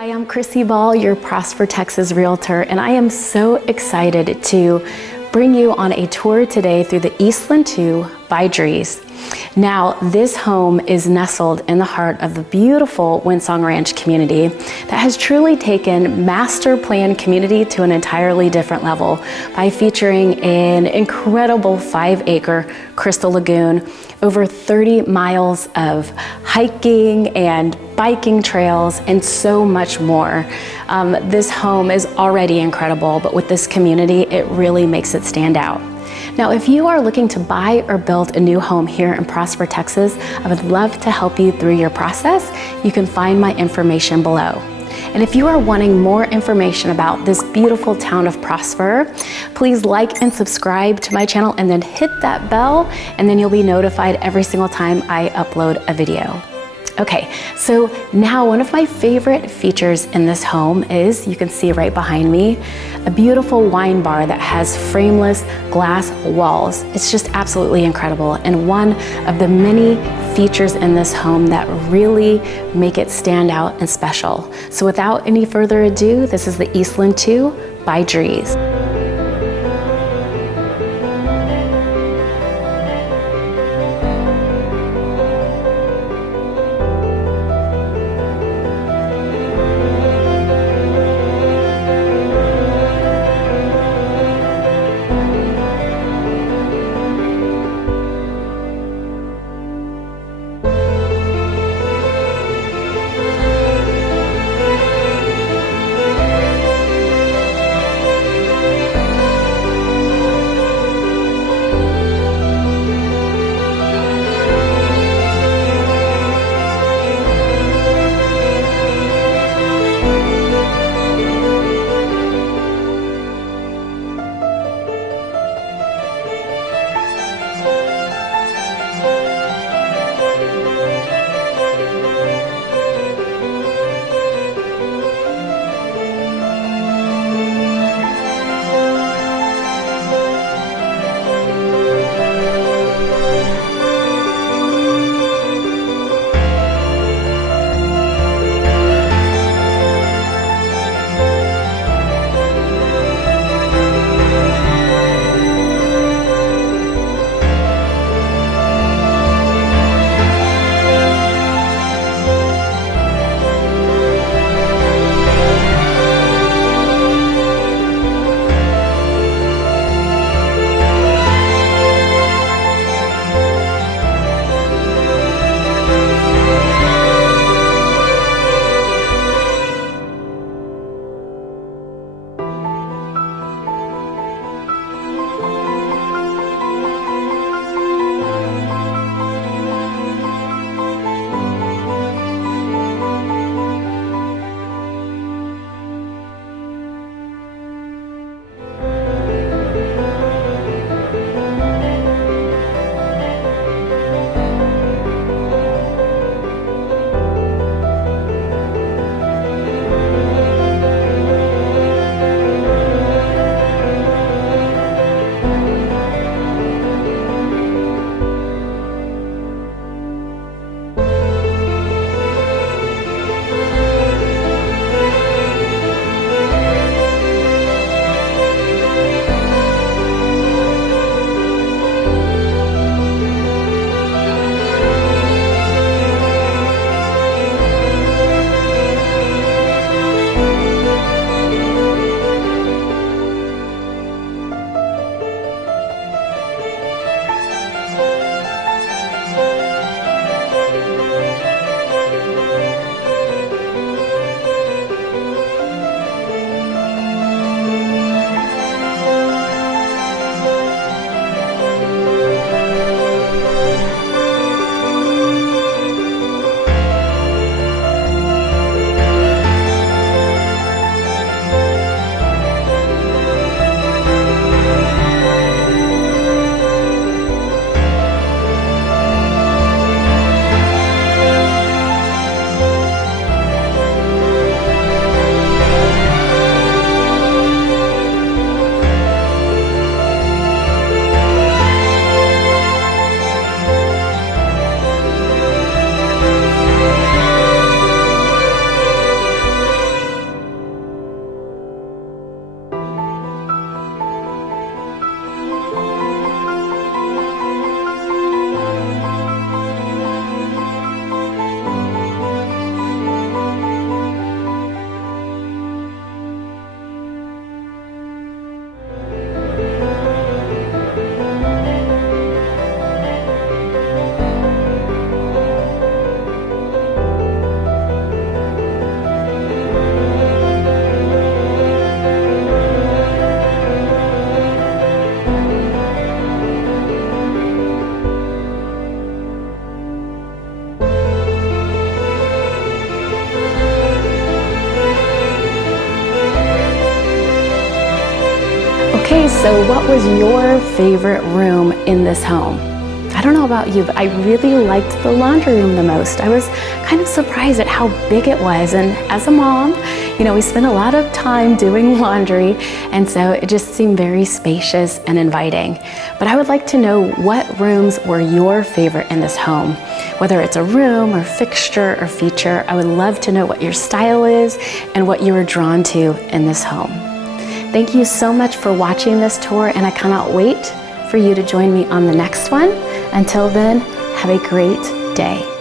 Hi, I'm Chrissy Ball, your Prosper Texas Realtor, and I am so excited to bring you on a tour today through the Eastlin II by Drees. Now, this home is nestled in the heart of the beautiful Windsong Ranch Community that has truly taken master plan community to an entirely different level by featuring an incredible 5-acre crystal lagoon, over 30 miles of hiking and biking trails, and so much more. This home is already incredible, but with this community, it really makes it stand out. Now, if you are looking to buy or build a new home here in Prosper, Texas, I would love to help you through your process. You can find my information below. And if you are wanting more information about this beautiful town of Prosper, please like and subscribe to my channel and then hit that bell, and then you'll be notified every single time I upload a video. Okay, so now one of my favorite features in this home is, you can see right behind me, a beautiful wine bar that has frameless glass walls. It's just absolutely incredible, and one of the many features in this home that really make it stand out and special. So without any further ado, this is the Eastlin II by Drees. Okay, so what was your favorite room in this home? I don't know about you, but I really liked the laundry room the most. I was kind of surprised at how big it was, and as a mom, you know, we spend a lot of time doing laundry, and so it just seemed very spacious and inviting. But I would like to know what rooms were your favorite in this home. Whether it's a room or fixture or feature, I would love to know what your style is and what you were drawn to in this home. Thank you so much for watching this tour, and I cannot wait for you to join me on the next one. Until then, have a great day.